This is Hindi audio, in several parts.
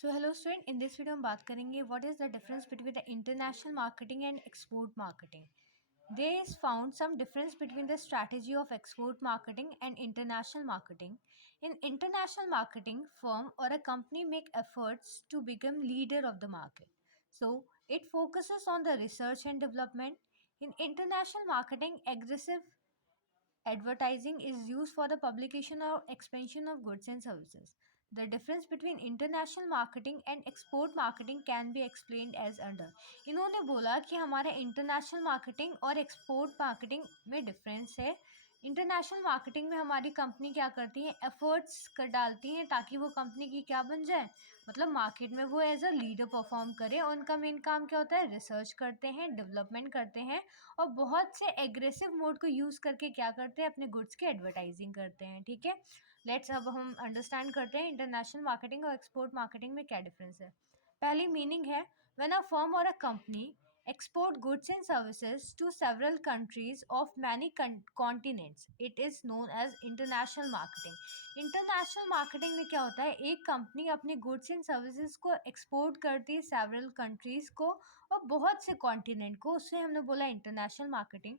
So hello student, in this video हम बात करेंगे what is the difference between the international marketing and export marketing. There is found some difference between the strategy of export marketing and international marketing. In international marketing, firm or a company make efforts to become leader of the market. So it focuses on the research and development. In international marketing, aggressive advertising is used for the publication or expansion of goods and services. The difference between international marketing and export marketing can be explained as under. इन्होंने बोला कि हमारे इंटरनेशनल मार्केटिंग और एक्सपोर्ट मार्केटिंग में डिफरेंस है. इंटरनेशनल मार्केटिंग में हमारी कंपनी क्या करती है, एफर्ट्स कर डालती हैं ताकि वो कंपनी की क्या बन जाए, मतलब मार्केट में वो एज अ लीडर परफॉर्म करे. और उनका मेन काम क्या होता है, रिसर्च करते हैं, डेवलपमेंट करते हैं और बहुत से एग्रेसिव मोड को यूज़ करके क्या करते हैं, अपने गुड्स की एडवर्टाइजिंग करते हैं. ठीक है, लेट्स अब हम अंडरस्टैंड करते हैं इंटरनेशनल मार्केटिंग और एक्सपोर्ट मार्केटिंग में क्या डिफरेंस है. पहली मीनिंग है, when a firm or a company export goods and services to several countries of many continents, it is known as international marketing. International marketing में क्या होता है, एक कंपनी अपने गुड्स एंड सर्विसेज को एक्सपोर्ट करती है सेवरल कंट्रीज को और बहुत से कॉन्टिनेंट को, उससे हमने बोला इंटरनेशनल मार्केटिंग.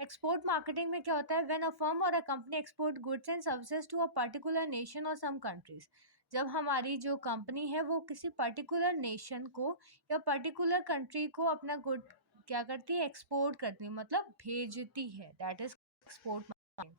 एक्सपोर्ट मार्केटिंग में क्या होता है, when a firm or a company export goods and services to a particular nation or some countries. जब हमारी जो कंपनी है वो किसी पर्टिकुलर नेशन को या पर्टिकुलर कंट्री को अपना गुड क्या करती है, एक्सपोर्ट करती है, मतलब भेजती है, that is export marketing.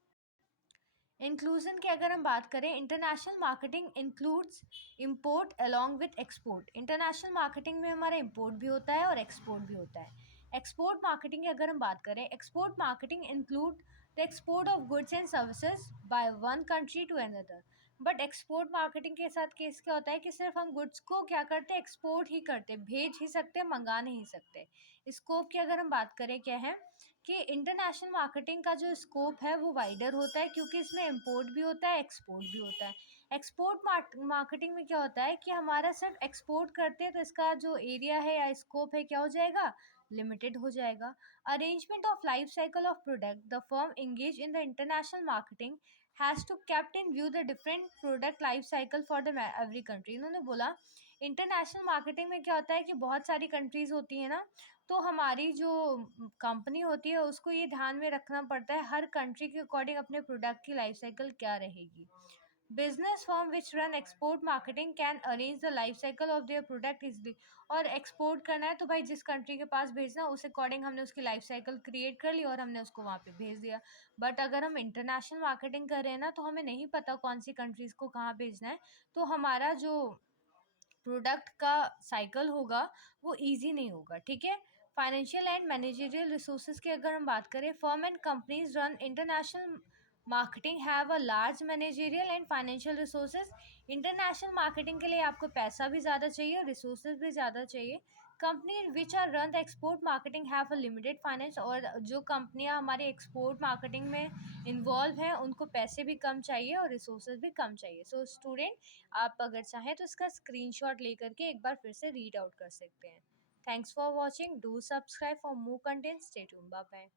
Inclusion की अगर हम बात करें, international marketing includes import along with export. International marketing में हमारा इंपोर्ट भी होता है और एक्सपोर्ट भी होता है. एक्सपोर्ट मार्केटिंग की अगर हम बात करें, export marketing include the export of goods and services by one country to another. But export marketing के साथ केस क्या होता है कि सिर्फ हम गुड्स को क्या करते हैं, एक्सपोर्ट ही करते, भेज ही सकते, मंगा नहीं सकते. स्कोप की अगर हम बात करें, क्या है कि इंटरनेशनल मार्केटिंग का जो स्कोप है वो वाइडर होता है क्योंकि इसमें इंपोर्ट भी होता है, एक्सपोर्ट भी होता है. एक्सपोर्ट मार्केटिंग में क्या होता है कि हमारा सिर्फ एक्सपोर्ट करते हैं तो इसका जो एरिया है या स्कोप है क्या हो जाएगा, लिमिटेड हो जाएगा. Arrangement of life cycle of product, the firm engage in the international marketing has to kept in view the different product life cycle for the every country. इन्होंने बोला इंटरनेशनल मार्केटिंग में क्या होता है कि बहुत सारी कंट्रीज होती है ना, तो हमारी जो कंपनी होती है उसको ये ध्यान में रखना पड़ता है हर कंट्री के अकॉर्डिंग अपने प्रोडक्ट की लाइफ साइकिल क्या रहेगी. Business firm which run export marketing can arrange the life cycle of their product easily. और एक्सपोर्ट करना है तो भाई जिस कंट्री के पास भेजना उस अकॉर्डिंग हमने उसकी लाइफ साइकिल क्रिएट कर ली और हमने उसको वहाँ पे भेज दिया. बट अगर हम इंटरनेशनल मार्केटिंग कर रहे हैं ना, तो हमें नहीं पता कौन सी कंट्रीज को कहाँ भेजना है, तो हमारा जो प्रोडक्ट का साइकिल होगा वो इजी नहीं होगा. ठीक है, फाइनेंशियल एंड मैनेजरियल रिसोर्सेज की अगर हम बात करें, firm and companies run international marketing have a large managerial and financial resources. International marketing के लिए आपको पैसा भी ज़्यादा चाहिए और रिसोर्सेज भी ज़्यादा चाहिए. Company which are run the export marketing have a limited finance. और जो कंपनियां हमारे एक्सपोर्ट मार्केटिंग में इन्वॉल्व हैं उनको पैसे भी कम चाहिए और रिसोर्सेज भी कम चाहिए. सो स्टूडेंट, आप अगर चाहें तो इसका स्क्रीनशॉट लेकर के एक बार फिर से रीड आउट कर सकते हैं. Thanks for watching, do subscribe for more content, stay tuned, bye bye.